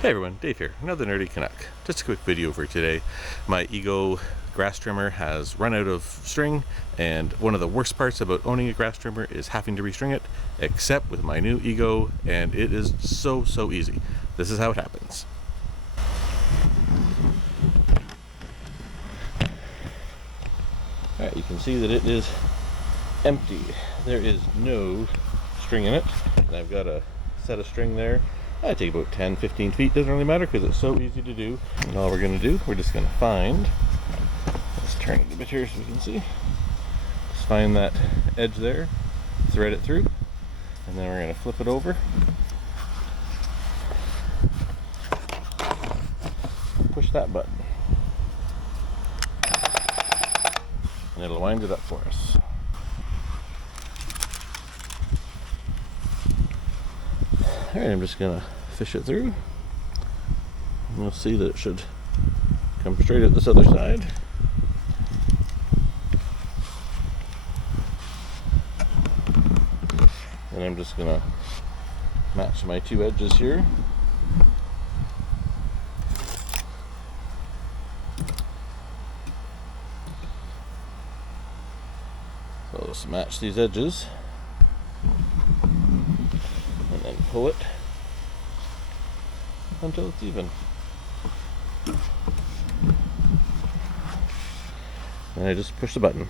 Hey everyone, Dave here, another Nerdy Canuck. Just a quick video for today. My Ego grass trimmer has run out of string, and one of the worst parts about owning a grass trimmer is having to restring it, except with my new Ego, and it is so easy. This is how it happens. Alright, you can see that it is empty. There is no string in it, and I've got a set of string there. I take about 10-15 feet, doesn't really matter because it's so easy to do. And all we're going to do, we're just going to find, let's turn it a bit here so we can see, just find that edge there, thread it through, and then we're going to flip it over, push that button, and it'll wind it up for us. Alright, I'm just going to fish it through. And you'll see that it should come straight at this other side. And I'm just going to match my two edges here. So let's match these edges. And then pull it until it's even. And I just push the button.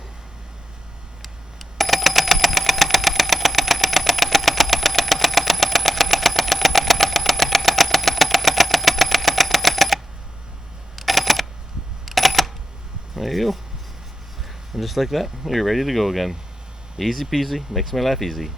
There you go. And just like that, you're ready to go again. Easy peasy, makes my life easy.